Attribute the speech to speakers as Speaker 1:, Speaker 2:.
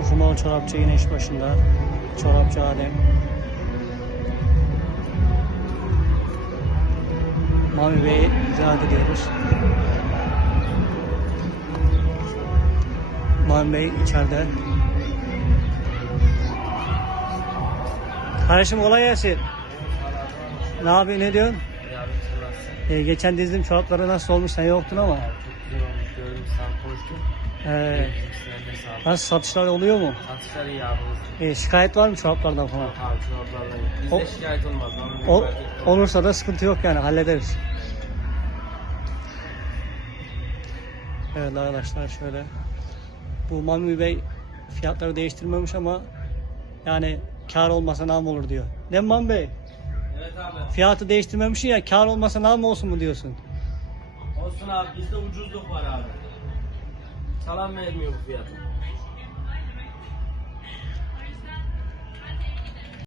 Speaker 1: Okumalı çorapçı yine iş başında. Çorapçı Adem. Mami Bey ziyade ediyoruz. Mami Bey içeride. Kardeşim kolay gelsin. Ne yapıyorsun ne diyorsun? Ee, geçen dizdim çorapları nasıl olmuş sen yoktun ama.
Speaker 2: Gördüm sen koştun.
Speaker 1: Ee,
Speaker 2: ol.
Speaker 1: nasıl satışlar oluyor mu?
Speaker 2: Satışlar iyi abi.
Speaker 1: Ee, şikayet var mı çoraplardan falan?
Speaker 2: Abi çoraplarla iyi.
Speaker 1: O-
Speaker 2: Bizde şikayet olmaz. Lan
Speaker 1: O, olursa da sıkıntı yok yani hallederiz. Evet arkadaşlar şöyle. Bu Mami Bey fiyatları değiştirmemiş ama yani kar olmasa nam olur diyor. Değil mi Mami Bey?
Speaker 2: Evet abi.
Speaker 1: Fiyatı değiştirmemiş ya kar olmasa nam olsun mu diyorsun?
Speaker 2: Olsun abi bizde ucuzluk var abi. Salam vermiyor bu fiyatı.